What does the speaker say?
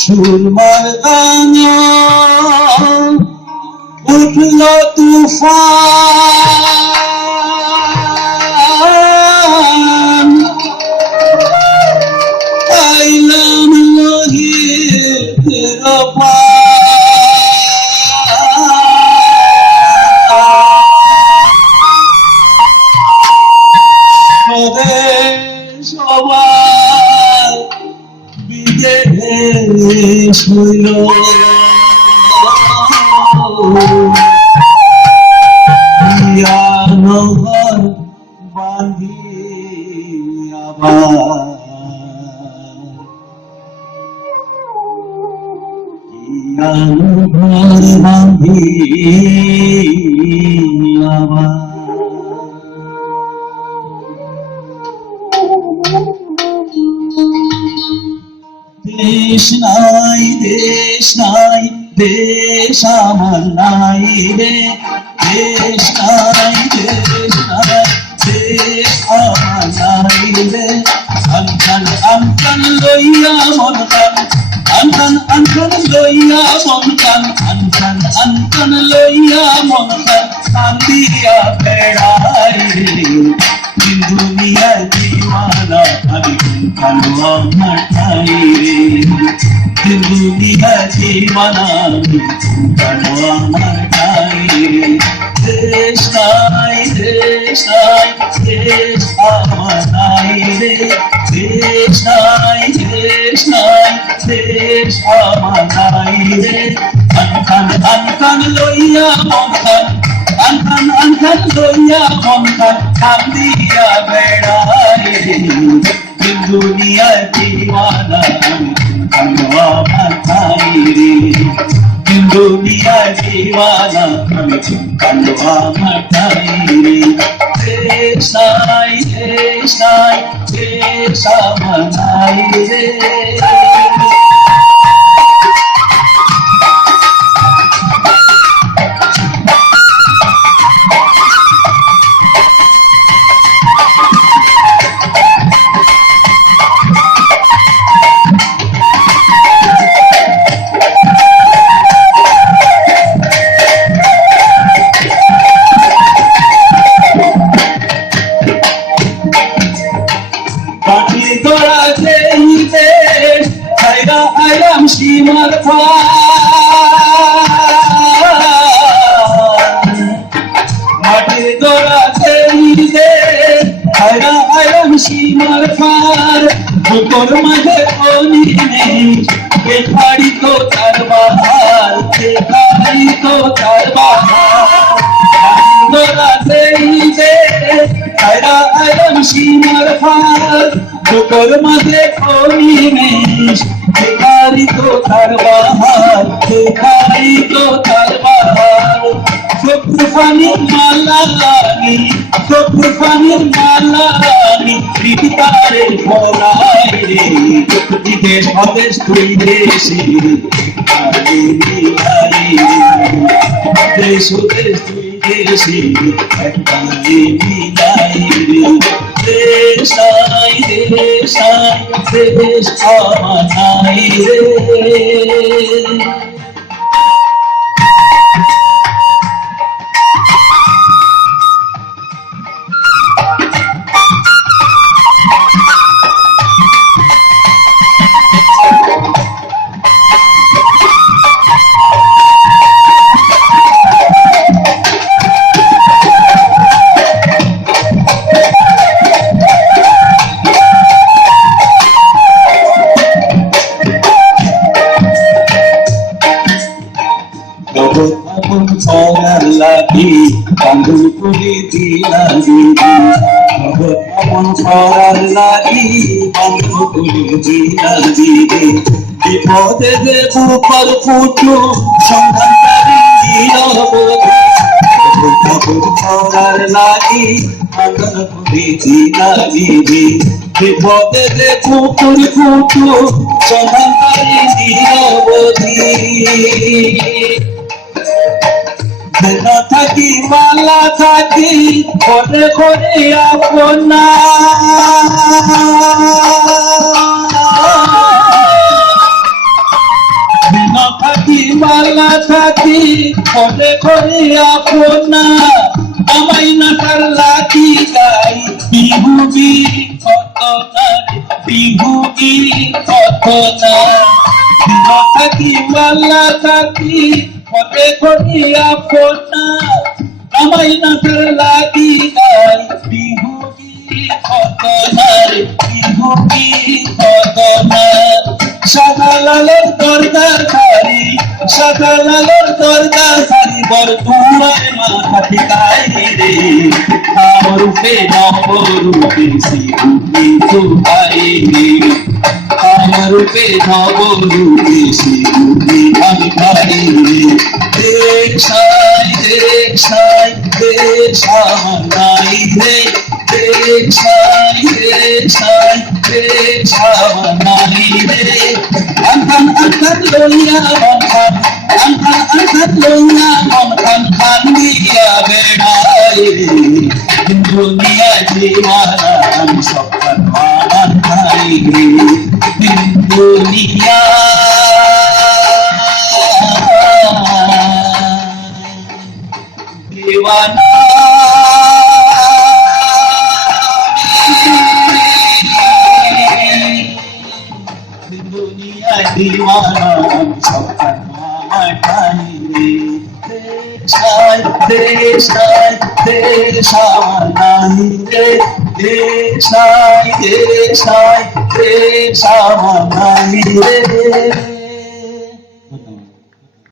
সুরমার গানা উঠল তুফান, আইলাম লোহিতের সবার বিদেশ হইল নহর বাঁধি আবার ঘর বাঁধি আবার দেশ নাই দেশ নাই দেশ আমার নাই রে, দেশ নাই দেশ নাই দেশ আমার নাই রে। আনকান আনকান লইয়া মন কান, আনকান আনকান লইয়া মন কান, আনকান আনকান লইয়া মন কান, কান্দিয়া বেড়াই রে। দুনিয়ায় দিওয়ানা আমি কালো আমার ঠাই রে, দুনিয়ায় দিওয়ানা আমি কালো আমার ঠাই রে। দেশ নাই দেশ নাই দেশ আমার নাই রে, দেশ নাই দেশ নাই দেশ আমার নাই রে। আনকান আনকান লইয়া মন কান, আনকান আনকান লইয়া মন কান, কান্দিয়া বেড়াই রে। দুনিয়ায় দিওয়ানা আমি কালো আমার ঠাই রে, দুনিয়ায় দিওয়ানা আমি কালো আমার ঠাই রে। দেশ নাই দেশ নাই দেশ আমার নাই রে। পাখি তোরা যেইতে ছাইরা আইলাম সীমার পার, মাটি তোরা যেইতে ছাইরা আইলাম সীমার পার। বুকর মাঝে অনি নেই বেখারি তো তার বাহার, বেখারি তো তার বাহার। তোরা যেইতে ছাইরা আইলাম সীমার পার, বুকর মাঝে অনি নেই বেখারি তো তার বাহার, বেখারি তো তার বাহার। চোখের পানির মালা লাগি, চোখের পানির মালা লাগি, বিতারে পড়াই রে। দিকে স্বদেশ তুই দেশে দেশ দেশ তুই দেশে একবারে বিদায় রে। দেশ নাই দেশ নাই দেশ আমার নাই রে। আপন করার লাগি বান্ধব করে দিয়া দিবি, আপন করার লাগি বান্ধব করে দিয়া দিবি। বিপদে দেব পর ফুটু সন্ধানকারী নিরবধি, আপন করার লাগি বান্ধব করে দিয়া দিবি। বিপদে যে পুকুর পুটু সন্ধানকারী নিরবধি না থাকি মালা থাকি ঘরে ঘরে আপনা না থাকি মালা থাকি ঘরে ঘরে আপনা আমাই না তার লাঠি গাই বিহুগি কত না বিহুগি কত না থাকি মালা থাকি ঘরে ঘরে আপনা আমাই না তার লাগি গাই বিহুগি কত না বিহুগি কত না শাখালালের দরদার সারি শাখালালের দরদার সারি বর দুয়ার মাথা ঠিকাই রে রূপে নবরূপে শিবুকে চুকাই রে রূপে নবরূপে শিবুকে ভাঙাই রে দেখ সাই সামানাই রে দেখ সাই সামানাই রে angkan loya angkan loya angkan dia bedai dunia dimana sokkan manan hai dunia diwana दुनिया दीवाना सबका देश